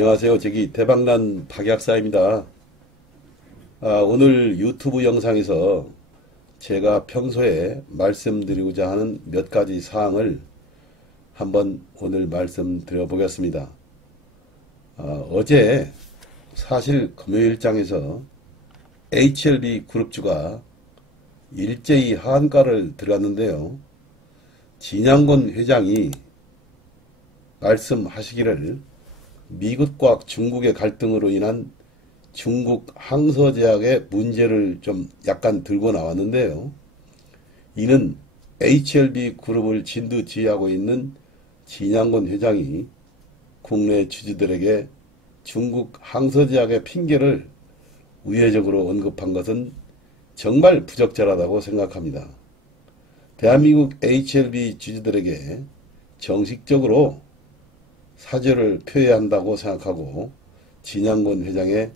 안녕하세요. 저기 대박난 박약사입니다. 오늘 유튜브 영상에서 제가 평소에 말씀드리고자 하는 몇 가지 사항을 한번 오늘 말씀드려 보겠습니다. 어제 사실 금요일장에서 HLB 그룹주가 일제히 하한가를 들어갔는데요. 진양권 회장이 말씀하시기를 미국과 중국의 갈등으로 인한 중국 항서제약의 문제를 좀 약간 들고 나왔는데요. 이는 HLB 그룹을 진두지휘하고 있는 진양권 회장이 국내 주주들에게 중국 항서제약의 핑계를 우회적으로 언급한 것은 정말 부적절하다고 생각합니다. 대한민국 HLB 주주들에게 정식적으로 사죄를 표해야 한다고 생각하고 진양권 회장의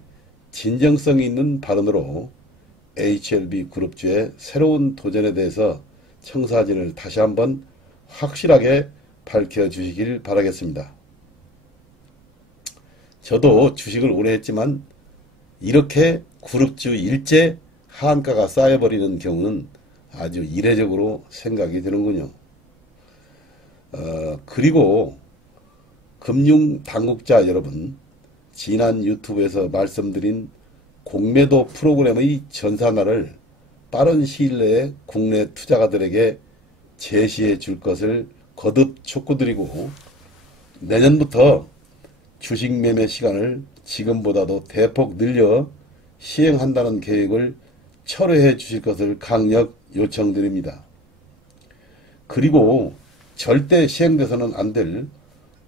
진정성 있는 발언으로 HLB 그룹주의 새로운 도전에 대해서 청사진을 다시 한번 확실하게 밝혀주시길 바라겠습니다. 저도 주식을 오래 했지만 이렇게 그룹주 일제 하한가가 쌓여버리는 경우는 아주 이례적으로 생각이 드는군요. 그리고 금융당국자 여러분, 지난 유튜브에서 말씀드린 공매도 프로그램의 전산화를 빠른 시일 내에 국내 투자가들에게 제시해 줄 것을 거듭 촉구드리고 내년부터 주식 매매 시간을 지금보다도 대폭 늘려 시행한다는 계획을 철회해 주실 것을 강력 요청드립니다. 그리고 절대 시행돼서는 안 될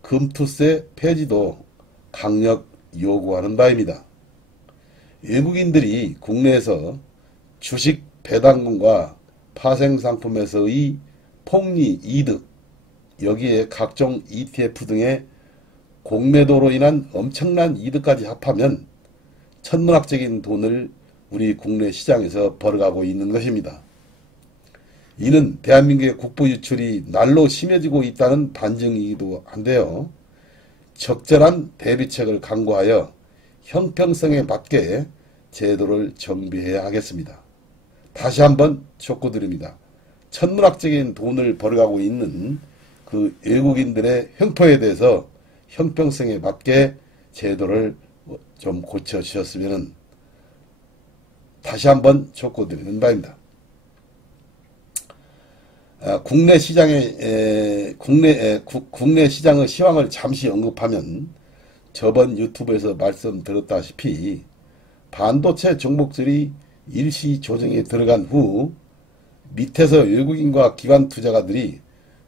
금투세 폐지도 강력 요구하는 바입니다. 외국인들이 국내에서 주식 배당금과 파생상품에서의 폭리 이득, 여기에 각종 ETF 등의 공매도로 인한 엄청난 이득까지 합하면 천문학적인 돈을 우리 국내 시장에서 벌어가고 있는 것입니다. 이는 대한민국의 국부 유출이 날로 심해지고 있다는 반증이기도 한데요. 적절한 대비책을 강구하여 형평성에 맞게 제도를 정비해야 하겠습니다. 다시 한번 촉구드립니다. 천문학적인 돈을 벌어가고 있는 그 외국인들의 횡포에 대해서 형평성에 맞게 제도를 좀 고쳐주셨으면 다시 한번 촉구드리는 바입니다. 국내 시장의 시황을 잠시 언급하면 저번 유튜브에서 말씀드렸다시피 반도체 종목들이 일시 조정에 들어간 후 밑에서 외국인과 기관 투자가들이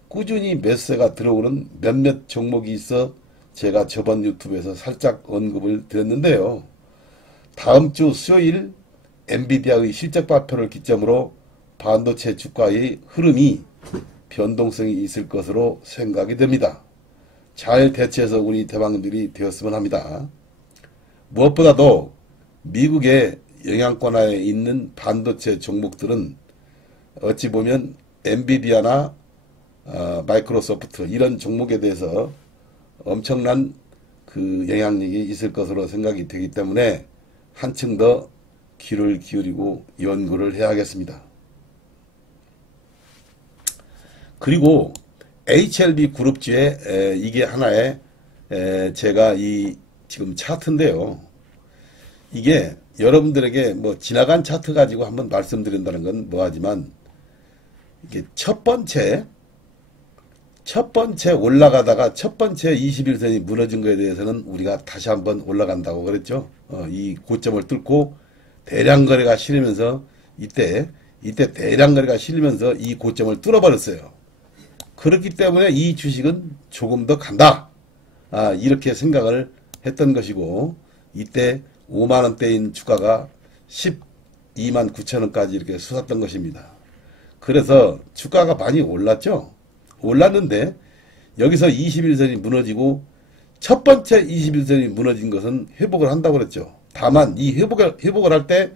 꾸준히 매수세가 들어오는 몇몇 종목이 있어 제가 저번 유튜브에서 살짝 언급을 드렸는데요. 다음 주 수요일 엔비디아의 실적 발표를 기점으로 반도체 주가의 흐름이 변동성이 있을 것으로 생각이 됩니다. 잘 대처해서 우리 대박들이 되었으면 합니다. 무엇보다도 미국의 영향권하에 있는 반도체 종목들은 어찌 보면 엔비디아나 마이크로소프트 이런 종목에 대해서 엄청난 그 영향력이 있을 것으로 생각이 되기 때문에 한층 더 귀를 기울이고 연구를 해야겠습니다. 그리고 HLB 그룹주에 이게 하나의 제가 이 지금 차트인데요. 이게 여러분들에게 뭐 지나간 차트 가지고 한번 말씀드린다는 건 뭐하지만 이게 첫 번째 올라가다가 첫 번째 21선이 무너진 거에 대해서는 우리가 다시 한번 올라간다고 그랬죠. 이 고점을 뚫고 대량 거래가 실리면서 이때 대량 거래가 실리면서 이 고점을 뚫어버렸어요. 그렇기 때문에 이 주식은 조금 더 간다. 이렇게 생각을 했던 것이고 이때 5만원대인 주가가 12만 9천원까지 이렇게 솟았던 것입니다. 그래서 주가가 많이 올랐죠. 올랐는데 여기서 21선이 무너지고 첫 번째 21선이 무너진 것은 회복을 한다고 그랬죠. 다만 이 회복을 할 때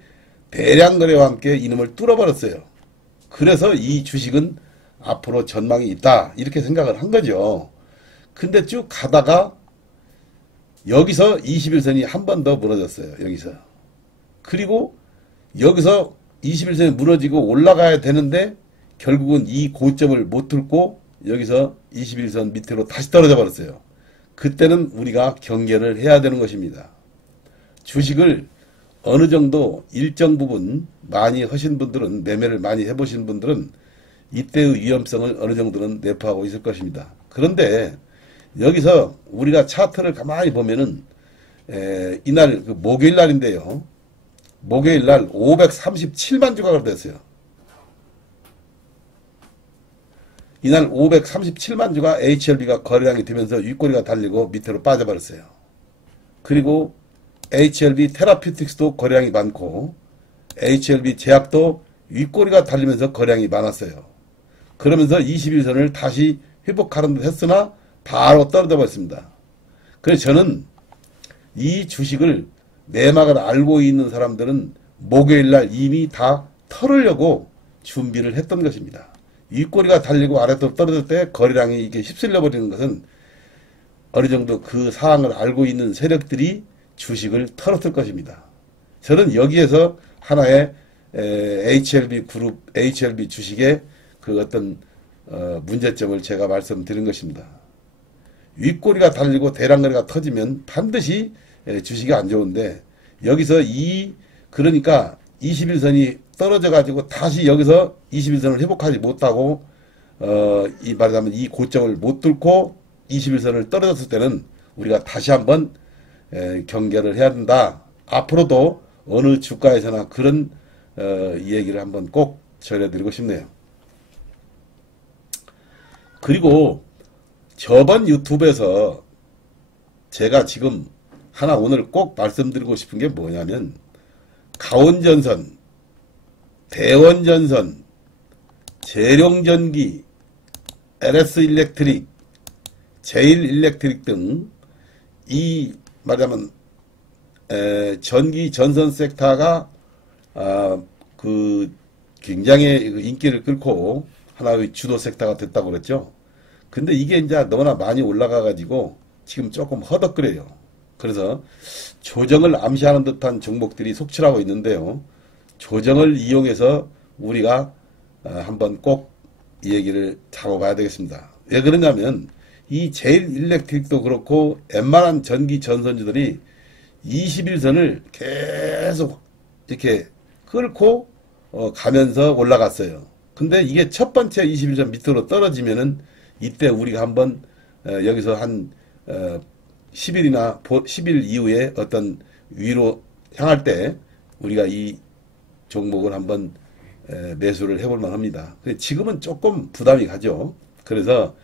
대량 거래와 함께 이놈을 뚫어버렸어요. 그래서 이 주식은 앞으로 전망이 있다 이렇게 생각을 한 거죠. 근데 쭉 가다가 여기서 21선이 한 번 더 무너졌어요. 여기서. 그리고 여기서 21선이 무너지고 올라가야 되는데 결국은 이 고점을 못 뚫고 여기서 21선 밑으로 다시 떨어져 버렸어요. 그때는 우리가 경계를 해야 되는 것입니다. 주식을 어느 정도 일정 부분 많이 하신 분들은, 매매를 많이 해보신 분들은 이때의 위험성을 어느 정도는 내포하고 있을 것입니다. 그런데 여기서 우리가 차트를 가만히 보면은 이날 그 목요일 날인데요. 목요일 날 537만 주가 됐어요. 이날 537만 주가 HLB가 거래량이 되면서 윗꼬리가 달리고 밑으로 빠져버렸어요. 그리고 HLB 테라피틱스도 거래량이 많고 HLB 제약도 윗꼬리가 달리면서 거래량이 많았어요. 그러면서 21선을 다시 회복하는 듯 했으나 바로 떨어져 버렸습니다. 그래서 저는 이 주식을 내막을 알고 있는 사람들은 목요일날 이미 다 털으려고 준비를 했던 것입니다. 윗꼬리가 달리고 아래로 떨어질 때 거래량이 이게 휩쓸려 버리는 것은 어느 정도 그 사항을 알고 있는 세력들이 주식을 털었을 것입니다. 저는 여기에서 하나의 HLB 그룹, HLB 주식의 그 어떤 문제점을 제가 말씀드린 것입니다. 윗꼬리가 달리고 대량거래가 터지면 반드시 주식이 안 좋은데 여기서 그러니까 21선이 떨어져 가지고 다시 여기서 21선을 회복하지 못하고 이 말하자면 이 고점을 못 뚫고 21선을 떨어졌을 때는 우리가 다시 한번 경계를 해야 된다. 앞으로도 어느 주가에서나 그런 얘기를 한번 꼭 전해드리고 싶네요. 그리고 저번 유튜브에서 제가 지금 하나 오늘 꼭 말씀드리고 싶은 게 뭐냐면 가온전선, 대원전선, 재룡전기, LS일렉트릭, 제일일렉트릭 등 이 말하자면 전기 전선 섹터가 그 굉장히 인기를 끌고 하나의 주도 섹터가 됐다고 그랬죠. 근데 이게 이제 너무나 많이 올라가 가지고 지금 조금 허덕거려요. 그래서 조정을 암시하는 듯한 종목들이 속출하고 있는데요. 조정을 이용해서 우리가 한번 꼭 이 얘기를 잡아봐야 되겠습니다. 왜 그러냐면 이 제일일렉트릭도 그렇고 웬만한 전기 전선주들이 21선을 계속 이렇게 끌고 가면서 올라갔어요. 근데 이게 첫 번째 21선 밑으로 떨어지면은 이때 우리가 한번 여기서 한 10일이나 10일 이후에 어떤 위로 향할 때 우리가 이 종목을 한번 매수를 해볼 만합니다. 지금은 조금 부담이 가죠. 그래서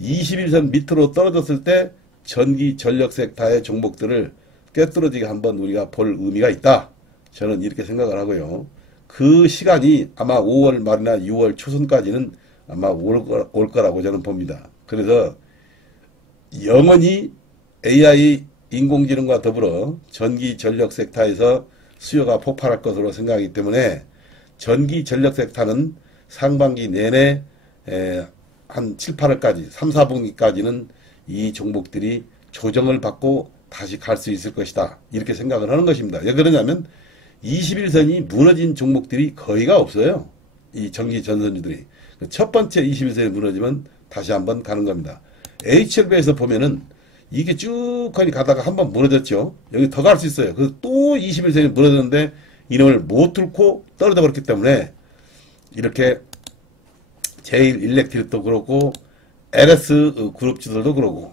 21선 밑으로 떨어졌을 때 전기 전력 섹터의 종목들을 꿰뚫어지게 한번 우리가 볼 의미가 있다. 저는 이렇게 생각을 하고요. 그 시간이 아마 5월 말이나 6월 초순까지는 아마 올 거라고 저는 봅니다. 그래서 영원히 AI 인공지능과 더불어 전기 전력 섹터에서 수요가 폭발할 것으로 생각하기 때문에 전기 전력 섹터는 상반기 내내 한 7, 8월까지 3, 4분기까지는 이 종목들이 조정을 받고 다시 갈 수 있을 것이다. 이렇게 생각을 하는 것입니다. 왜 그러냐면 21선이 무너진 종목들이 거의가 없어요. 이 전기 전선주들이. 첫 번째 21선이 무너지면 다시 한번 가는 겁니다. HLB에서 보면은 이게 쭉 가다가 한번 무너졌죠. 여기 더 갈 수 있어요. 그래서 또 21선이 무너졌는데 이놈을 못 뚫고 떨어져 버렸기 때문에 이렇게 제일일렉트릭도 그렇고 LS 그룹주들도 그러고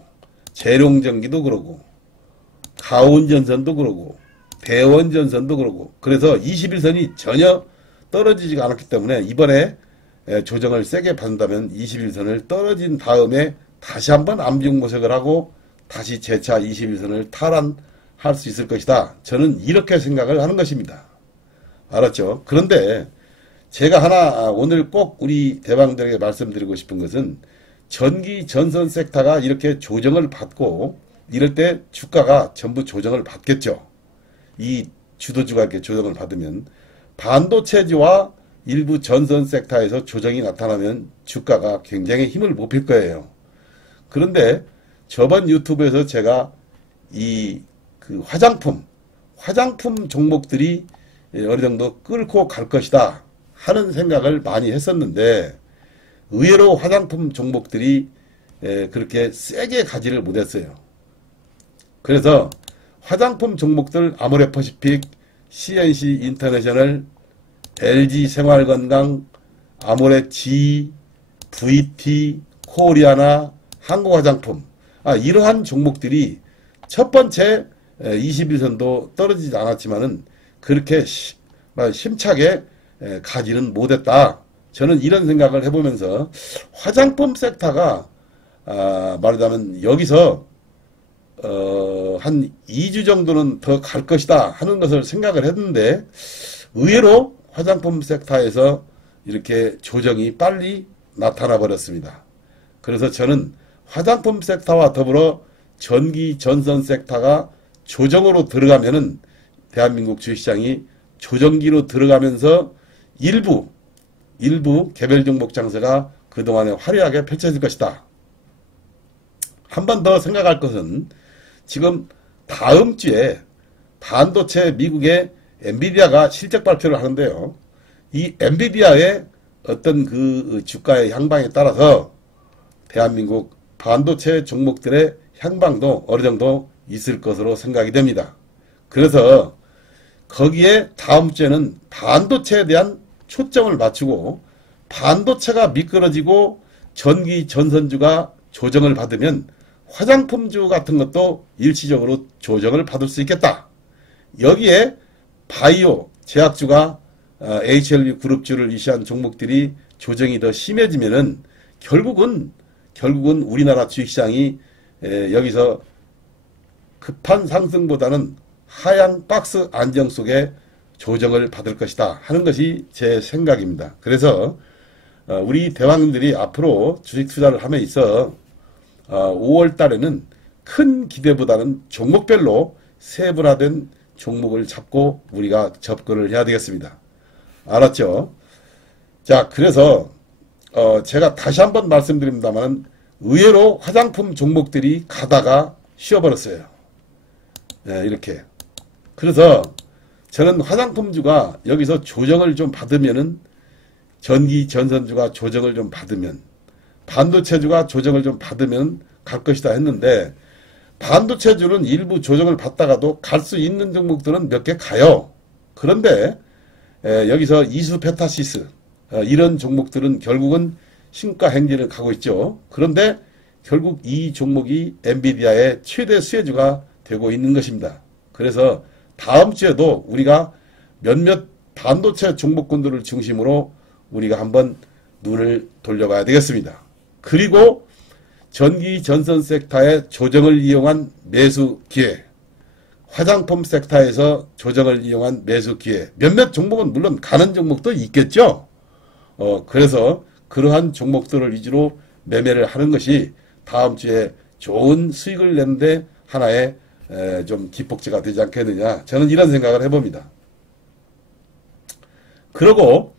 재룡전기도 그러고 가온전선도 그러고 대원전선도 그러고 그래서 21선이 전혀 떨어지지가 않았기 때문에 이번에 조정을 세게 받는다면 21선을 떨어진 다음에 다시 한번 암중모색을 하고 다시 재차 21선을 탈환할 수 있을 것이다. 저는 이렇게 생각을 하는 것입니다. 알았죠? 그런데 제가 하나 오늘 꼭 우리 대방들에게 말씀드리고 싶은 것은 전기 전선 섹터가 이렇게 조정을 받고 이럴 때 주가가 전부 조정을 받겠죠. 이 주도주가 이렇게 조정을 받으면 반도체지와 일부 전선 섹터에서 조정이 나타나면 주가가 굉장히 힘을 못 필 거예요. 그런데 저번 유튜브에서 제가 이 그 화장품 종목들이 어느 정도 끌고 갈 것이다 하는 생각을 많이 했었는데 의외로 화장품 종목들이 그렇게 세게 가지를 못했어요. 그래서 화장품 종목들 아모레퍼시픽, CNC 인터내셔널, LG 생활건강, 아모레 VT, 코리아나, 한국화장품 이러한 종목들이 첫 번째 21선도 떨어지지 않았지만은 그렇게 힘차게 가지는 못했다. 저는 이런 생각을 해보면서 화장품 섹터가 말하자면 여기서 한 2주 정도는 더 갈 것이다 하는 것을 생각을 했는데 의외로 화장품 섹터에서 이렇게 조정이 빨리 나타나 버렸습니다. 그래서 저는 화장품 섹터와 더불어 전기 전선 섹터가 조정으로 들어가면은 대한민국 주식시장이 조정기로 들어가면서 일부 개별 종목 장세가 그동안에 화려하게 펼쳐질 것이다. 한 번 더 생각할 것은 지금 다음 주에 반도체 미국의 엔비디아가 실적 발표를 하는데요. 이 엔비디아의 어떤 그 주가의 향방에 따라서 대한민국 반도체 종목들의 향방도 어느 정도 있을 것으로 생각이 됩니다. 그래서 거기에 다음 주에는 반도체에 대한 초점을 맞추고 반도체가 미끄러지고 전기 전선주가 조정을 받으면 화장품주 같은 것도 일시적으로 조정을 받을 수 있겠다. 여기에 바이오, 제약주가 HLB 그룹주를 위시한 종목들이 조정이 더 심해지면은 결국은 우리나라 주식시장이 여기서 급한 상승보다는 하향 박스 안정 속에 조정을 받을 것이다 하는 것이 제 생각입니다. 그래서 우리 대왕님들이 앞으로 주식 투자를 함에 있어 5월 달에는 큰 기대보다는 종목별로 세분화된 종목을 잡고 우리가 접근을 해야 되겠습니다. 알았죠? 자, 그래서 제가 다시 한번 말씀드립니다만 의외로 화장품 종목들이 가다가 쉬어버렸어요. 이렇게. 그래서 저는 화장품주가 여기서 조정을 좀 받으면은 전기 전선주가 조정을 좀 받으면 반도체주가 조정을 좀 받으면 갈 것이다 했는데 반도체주는 일부 조정을 받다가도 갈 수 있는 종목들은 몇 개 가요. 그런데 여기서 이수페타시스 이런 종목들은 결국은 신가 행진을 가고 있죠. 그런데 결국 이 종목이 엔비디아의 최대 수혜주가 되고 있는 것입니다. 그래서 다음 주에도 우리가 몇몇 반도체 종목군들을 중심으로 우리가 한번 눈을 돌려봐야 되겠습니다. 그리고 전기 전선 섹터의 조정을 이용한 매수 기회, 화장품 섹터에서 조정을 이용한 매수 기회, 몇몇 종목은 물론 가는 종목도 있겠죠. 그래서 그러한 종목들을 위주로 매매를 하는 것이 다음 주에 좋은 수익을 내는데 하나의 좀 기폭제가 되지 않겠느냐. 저는 이런 생각을 해봅니다. 그리고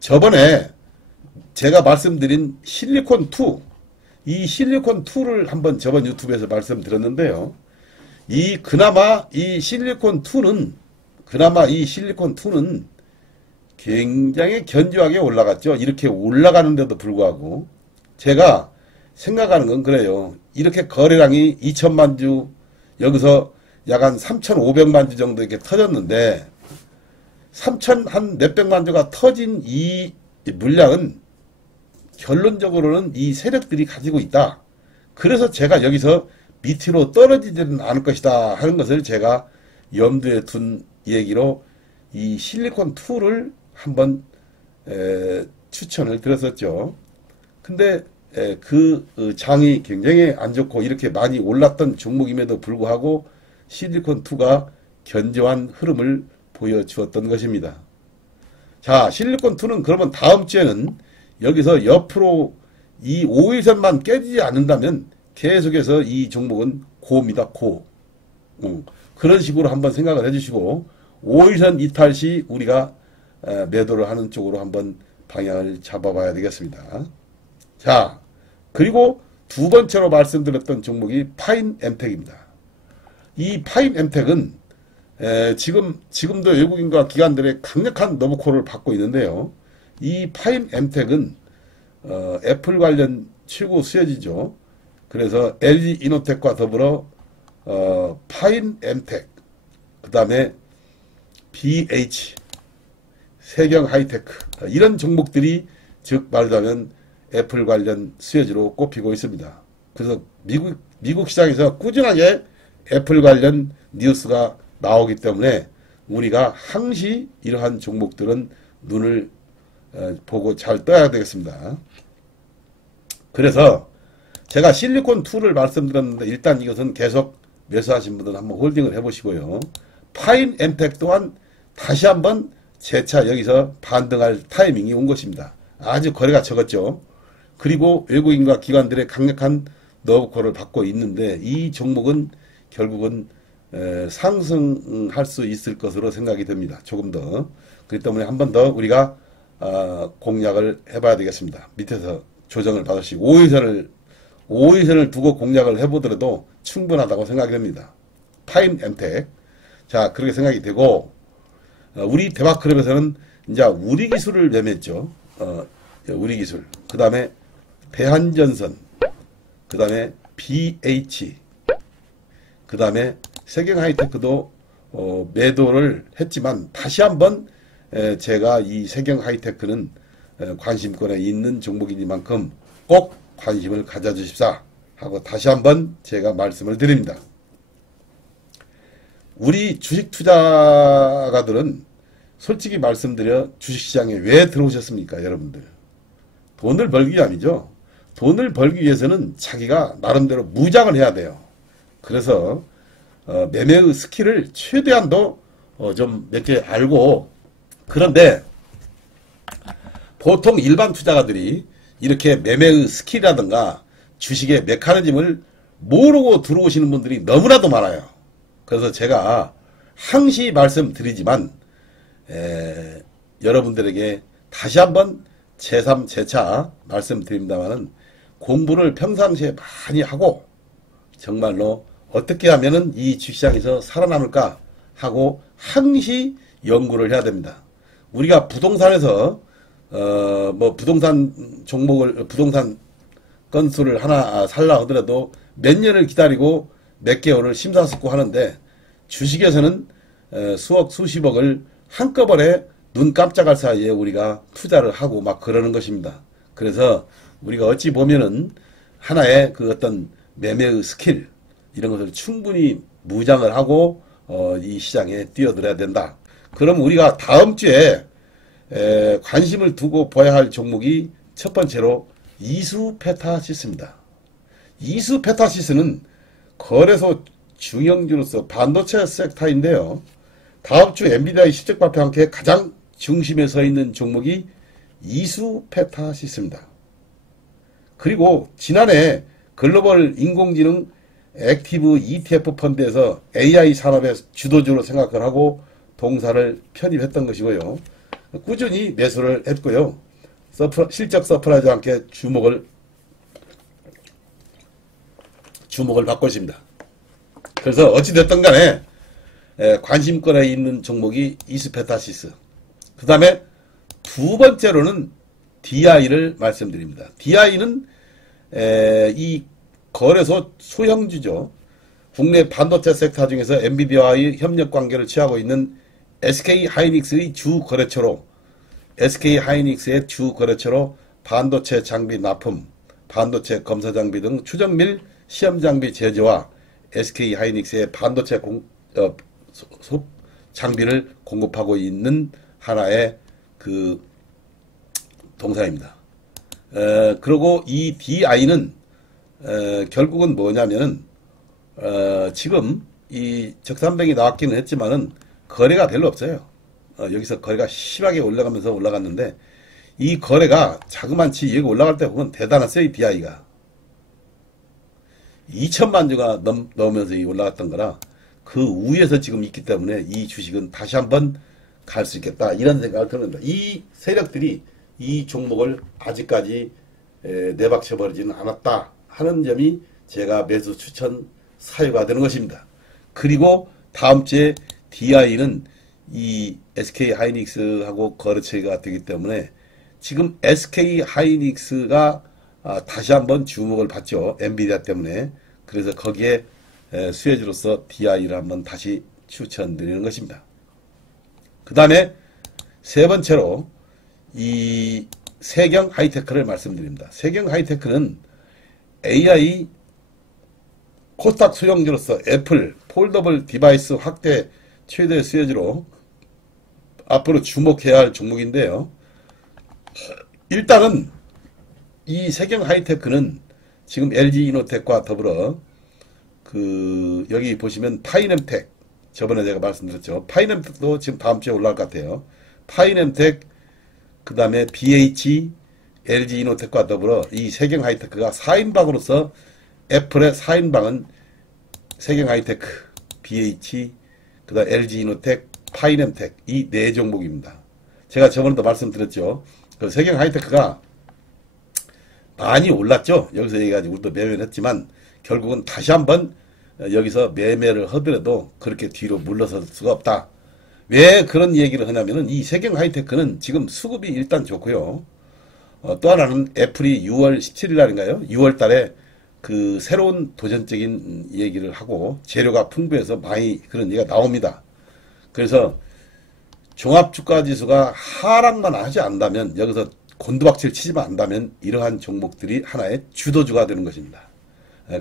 저번에 제가 말씀드린 실리콘2, 이 실리콘2를 한번 저번 유튜브에서 말씀드렸는데요. 그나마 이 실리콘2는 굉장히 견조하게 올라갔죠. 이렇게 올라가는데도 불구하고 제가 생각하는 건 그래요. 이렇게 거래량이 2천만 주, 여기서 약 한 3,500만 주 정도 이렇게 터졌는데 3천 한 몇백만 주가 터진 이 물량은 결론적으로는 이 세력들이 가지고 있다. 그래서 제가 여기서 밑으로 떨어지지는 않을 것이다 하는 것을 제가 염두에 둔 얘기로 이 실리콘2를 한번 추천을 드렸었죠. 근데 그 장이 굉장히 안 좋고 이렇게 많이 올랐던 종목임에도 불구하고 실리콘2가 견조한 흐름을 보여주었던 것입니다. 자, 실리콘2는 그러면 다음 주에는 여기서 옆으로 이 5일선만 깨지지 않는다면 계속해서 이 종목은 고입니다. 고. 그런 식으로 한번 생각을 해주시고 5일선 이탈 시 우리가 매도를 하는 쪽으로 한번 방향을 잡아봐야 되겠습니다. 자, 그리고 두 번째로 말씀드렸던 종목이 파인엠텍입니다. 이 파인엠텍은 지금도 외국인과 기관들의 강력한 너브콜을 받고 있는데요. 이 파인엠텍은 애플 관련 최고 수혜지죠. 그래서 LG이노텍과 더불어 파인엠텍, 그 다음에 BH, 세경하이테크, 이런 종목들이 즉 말하자면 애플 관련 수혜지로 꼽히고 있습니다. 그래서 미국 시장에서 꾸준하게 애플 관련 뉴스가 나오기 때문에 우리가 항시 이러한 종목들은 눈을 보고 잘 떠야 되겠습니다. 그래서 제가 실리콘2를 말씀드렸는데 일단 이것은 계속 매수하신 분들은 한번 홀딩을 해보시고요. 파인엠텍 또한 다시 한번 재차 여기서 반등할 타이밍이 온 것입니다. 아주 거래가 적었죠. 그리고 외국인과 기관들의 강력한 너브콜을 받고 있는데 이 종목은 결국은 상승할 수 있을 것으로 생각이 됩니다. 조금 더. 그렇기 때문에 한 번 더 우리가 공략을 해봐야 되겠습니다. 밑에서 조정을 받으시고 5일선을 두고 공략을 해보더라도 충분하다고 생각이 됩니다. 파인엠텍. 자, 그렇게 생각이 되고 우리 대박클럽에서는 이제 우리 기술을 매매했죠. 우리 기술. 그 다음에 대한전선. 그 다음에 BH. 그 다음에 세경하이테크도 매도를 했지만 다시 한번 제가 이 세경하이테크는 관심권에 있는 종목이니만큼 꼭 관심을 가져주십사 하고 다시 한번 제가 말씀을 드립니다. 우리 주식 투자가들은 솔직히 말씀드려 주식시장에 왜 들어오셨습니까, 여러분들? 돈을 벌기 위함이죠. 아니죠. 돈을 벌기 위해서는 자기가 나름대로 무장을 해야 돼요. 그래서 매매의 스킬을 최대한도 좀 몇 개 알고, 그런데 보통 일반 투자가들이 이렇게 매매의 스킬이라든가 주식의 메커니즘을 모르고 들어오시는 분들이 너무나도 많아요. 그래서 제가 항시 말씀드리지만 여러분들에게 다시 한번 제3, 제4 말씀드립니다만은 공부를 평상시에 많이 하고 정말로 어떻게 하면은 이 주식시장에서 살아남을까 하고 항시 연구를 해야 됩니다. 우리가 부동산에서 부동산 종목을 부동산 건수를 하나 살라 하더라도 몇 년을 기다리고 몇 개월을 심사숙고하는데 주식에서는 수억 수십억을 한꺼번에 눈 깜짝할 사이에 우리가 투자를 하고 막 그러는 것입니다. 그래서 우리가 어찌 보면은 하나의 그 어떤 매매의 스킬 이런 것을 충분히 무장을 하고 이 시장에 뛰어들어야 된다. 그럼 우리가 다음 주에 관심을 두고 봐야 할 종목이 첫 번째로 이수페타시스입니다. 이수페타시스는 거래소 중형주로서 반도체 섹터인데요. 다음 주 엔비디아의 실적 발표와 함께 가장 중심에 서 있는 종목이 이수페타시스입니다. 그리고 지난해 글로벌 인공지능 액티브 ETF 펀드에서 AI 산업의 주도주로 생각을 하고 동사를 편입했던 것이고요. 꾸준히 매수를 했고요. 실적 서프라이즈와 함께 주목을 받고 있습니다. 그래서 어찌됐든 간에 관심권에 있는 종목이 이스페타시스. 그 다음에 두 번째로는 DI를 말씀드립니다. DI는 이 거래소 소형주죠. 국내 반도체 섹터 중에서 엔비디아와의 협력 관계를 취하고 있는 SK하이닉스의 주 거래처로 SK하이닉스의 주 거래처로 반도체 장비 납품, 반도체 검사 장비 등 추정밀 시험 장비 제조와 SK하이닉스의 반도체 장비를 공급하고 있는 하나의 그 동사입니다. 그리고 이 DI는 결국은 뭐냐면은 지금 이 적산병이 나왔기는 했지만은 거래가 별로 없어요. 여기서 거래가 심하게 올라갔는데 이 거래가 자그만치 여기 올라갈 때 보면 대단했어요. 이 DI가 2천만 주가 넘으면서 올라갔던 거라 그 위에서 지금 있기 때문에 이 주식은 다시 한번 갈 수 있겠다 이런 생각을 드는다. 이 세력들이 이 종목을 아직까지 내박쳐버리지는 않았다 하는 점이 제가 매수 추천 사유가 되는 것입니다. 그리고 다음 주에 DI는 이 SK 하이닉스하고 거래처가 되기 때문에 지금 SK 하이닉스가 다시 한번 주목을 받죠. 엔비디아 때문에. 그래서 거기에 수혜주로서 DI를 한번 다시 추천드리는 것입니다. 그 다음에 세 번째로 이 세경 하이테크를 말씀드립니다. 세경 하이테크는 AI 코스닥 수용주로서 애플 폴더블 디바이스 확대 최대 수혜주로 앞으로 주목해야 할 종목인데요. 일단은 이 세경 하이테크는 지금 LG 이노텍과 더불어 여기 보시면 파이넴텍, 저번에 제가 말씀드렸죠. 파이넴텍도 지금 다음 주에 올라갈 것 같아요. 파이넴텍, 그 다음에 BH, LG 이노텍과 더불어 이 세경 하이테크가 4인방으로서 애플의 4인방은 세경 하이테크, BH, 그 다음 LG 이노텍, 파이넴텍 이 네 종목입니다. 제가 저번에도 말씀드렸죠. 그 세경 하이테크가 많이 올랐죠. 여기서 얘기하지 우리도 매매를 했지만 결국은 다시 한번 여기서 매매를 하더라도 그렇게 뒤로 물러설 수가 없다. 왜 그런 얘기를 하냐면은 이 세경 하이테크는 지금 수급이 일단 좋고요. 또 하나는 애플이 6월 17일날인가요? 6월 달에 그 새로운 도전적인 얘기를 하고 재료가 풍부해서 많이 그런 얘기가 나옵니다. 그래서 종합주가지수가 하락만 하지 않다면 여기서 곤두박질 치지만 않다면 이러한 종목들이 하나의 주도주가 되는 것입니다.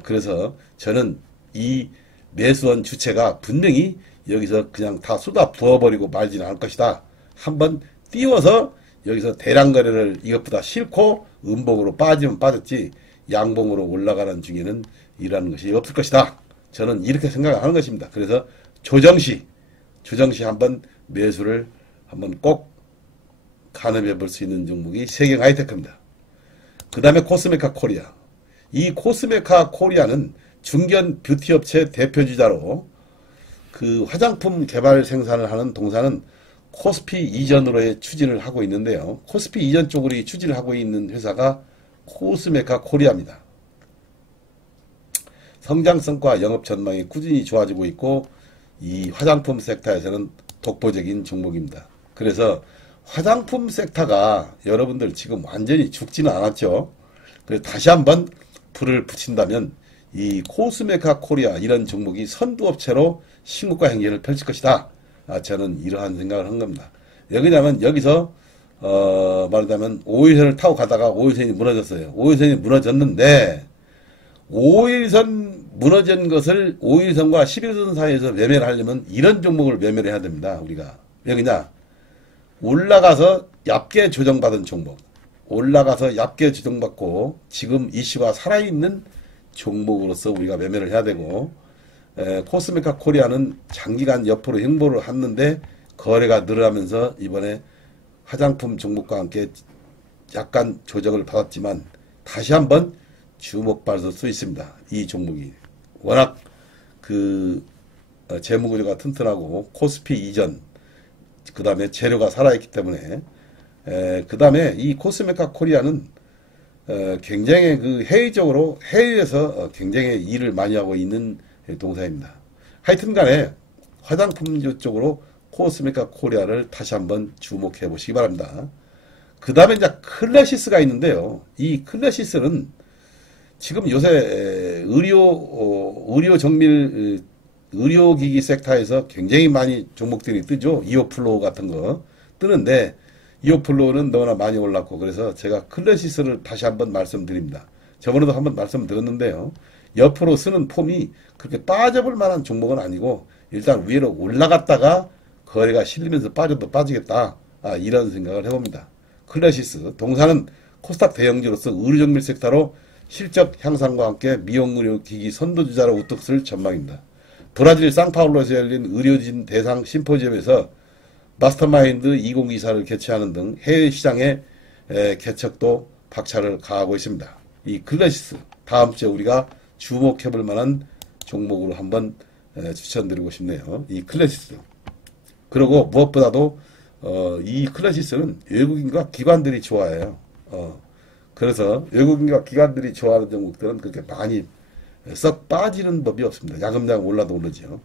그래서 저는 이 매수원 주체가 분명히 여기서 그냥 다 쏟아 부어버리고 말지는 않을 것이다. 한번 띄워서 여기서 대량 거래를 이것보다 싫고 음봉으로 빠지면 빠졌지 양봉으로 올라가는 중에는 이러한 것이 없을 것이다. 저는 이렇게 생각하는 것입니다. 그래서 조정시 한번 매수를 한번 꼭 가늠해 볼 수 있는 종목이 세경 하이테크입니다. 그 다음에 코스메카 코리아. 이 코스메카 코리아는 중견 뷰티 업체 대표주자로 그 화장품 개발 생산을 하는 동사는 코스피 이전으로의 추진을 하고 있는데요. 코스피 이전 쪽으로 추진을 하고 있는 회사가 코스메카 코리아입니다. 성장성과 영업 전망이 꾸준히 좋아지고 있고 이 화장품 섹터에서는 독보적인 종목입니다. 그래서 화장품 섹터가 여러분들 지금 완전히 죽지는 않았죠. 그래서 다시 한번 불을 붙인다면 이 코스메카 코리아 이런 종목이 선두업체로 신고가 행진을 펼칠 것이다. 저는 이러한 생각을 한 겁니다. 왜냐하면 여기서 말하자면 5일선을 타고 가다가 5일선이 무너졌어요. 5일선이 무너졌는데 5일선 무너진 것을 5일선과 11선 사이에서 매매를 하려면 이런 종목을 매매를 해야 됩니다. 우리가. 왜 그러냐? 올라가서 얕게 조정받은 종목. 올라가서 얕게 조정받고 지금 이슈가 살아있는 종목으로서 우리가 매매를 해야 되고 코스메카 코리아는 장기간 옆으로 행보를 했는데 거래가 늘어나면서 이번에 화장품 종목과 함께 약간 조정을 받았지만 다시 한번 주목받을 수 있습니다. 이 종목이 워낙 재무구조가 튼튼하고 코스피 이전 그 다음에 재료가 살아있기 때문에 그 다음에 이 코스메카 코리아는 굉장히 해외적으로 해외에서 굉장히 일을 많이 하고 있는 동사입니다. 하여튼 간에 화장품 쪽으로 코스메카 코리아를 다시 한번 주목해 보시기 바랍니다. 그 다음에 이제 클래시스가 있는데요. 이 클래시스는 지금 요새 의료기기 섹터에서 굉장히 많이 종목들이 뜨죠. 이오플로우 같은 거 뜨는데 이오플로우는 너무나 많이 올랐고 그래서 제가 클래시스를 다시 한번 말씀드립니다. 저번에도 한번 말씀드렸는데요. 옆으로 쓰는 폼이 그렇게 빠져볼 만한 종목은 아니고 일단 위로 올라갔다가 거래가 실리면서 빠져도 빠지겠다. 이런 생각을 해봅니다. 클래시스 동사는 코스닥 대형주로서 의료정밀 섹터로 실적 향상과 함께 미용의료기기 선도주자로 우뚝 설 전망입니다. 브라질 상파울로에서 열린 의료진 대상 심포지엄에서 마스터마인드 2024를 개최하는 등 해외 시장의 개척도 박차를 가하고 있습니다. 이 클래시스 다음 주에 우리가 주목해볼 만한 종목으로 한번 추천드리고 싶네요. 이 클래시스. 그리고 무엇보다도 이 클래시스는 외국인과 기관들이 좋아해요. 그래서 외국인과 기관들이 좋아하는 종목들은 그렇게 많이 썩 빠지는 법이 없습니다. 야금야금 올라도 오르죠.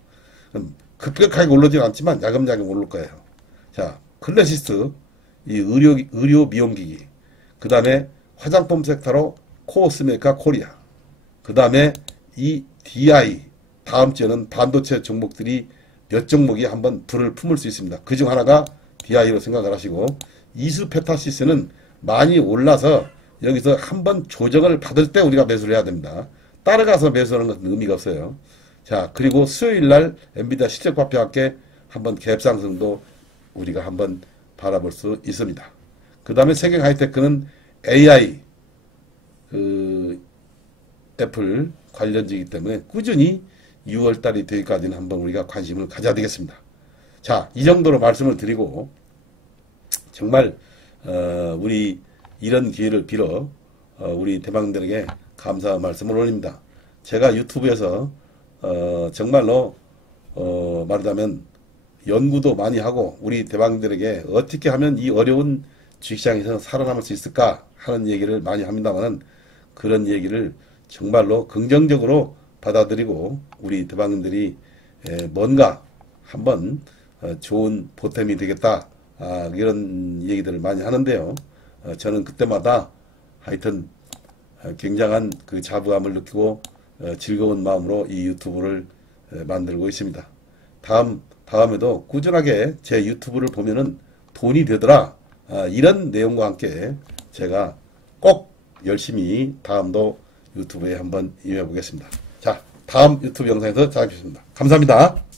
급격하게 오르진 않지만 야금야금 오를 거예요. 자, 클래시스, 이 의료 미용기기, 그 다음에 화장품 섹터로 코스메카 코리아, 그 다음에 이 DI, 다음 주에는 반도체 종목들이 몇 종목이 한번 불을 품을 수 있습니다. 그 중 하나가 DI로 생각을 하시고, 이수페타시스는 많이 올라서 여기서 한번 조정을 받을 때 우리가 매수를 해야 됩니다. 따라가서 매수하는 것은 의미가 없어요. 자, 그리고 수요일날 엔비디아 실적발표와 함께 한번 갭상승도 우리가 한번 바라볼 수 있습니다. 그 다음에 세계 하이테크는 AI, 애플 관련주이기 때문에 꾸준히 6월달이 되기까지는 한번 우리가 관심을 가져야 되겠습니다. 자, 이 정도로 말씀을 드리고 정말 우리 이런 기회를 빌어 우리 대방들에게 감사 말씀을 올립니다. 제가 유튜브에서 정말로 말하자면 연구도 많이 하고 우리 대방들에게 어떻게 하면 이 어려운 주식시장에서 살아남을 수 있을까 하는 얘기를 많이 합니다만은 그런 얘기를 정말로 긍정적으로 받아들이고 우리 대방들이 뭔가 한번 좋은 보탬이 되겠다 이런 얘기들을 많이 하는데요. 저는 그때마다 하여튼 굉장한 그 자부감을 느끼고 즐거운 마음으로 이 유튜브를 만들고 있습니다. 다음에도 꾸준하게 제 유튜브를 보면은 돈이 되더라 이런 내용과 함께 제가 꼭 열심히 다음도 유튜브에 한번 임해 보겠습니다. 자, 다음 유튜브 영상에서 찾아뵙겠습니다. 감사합니다.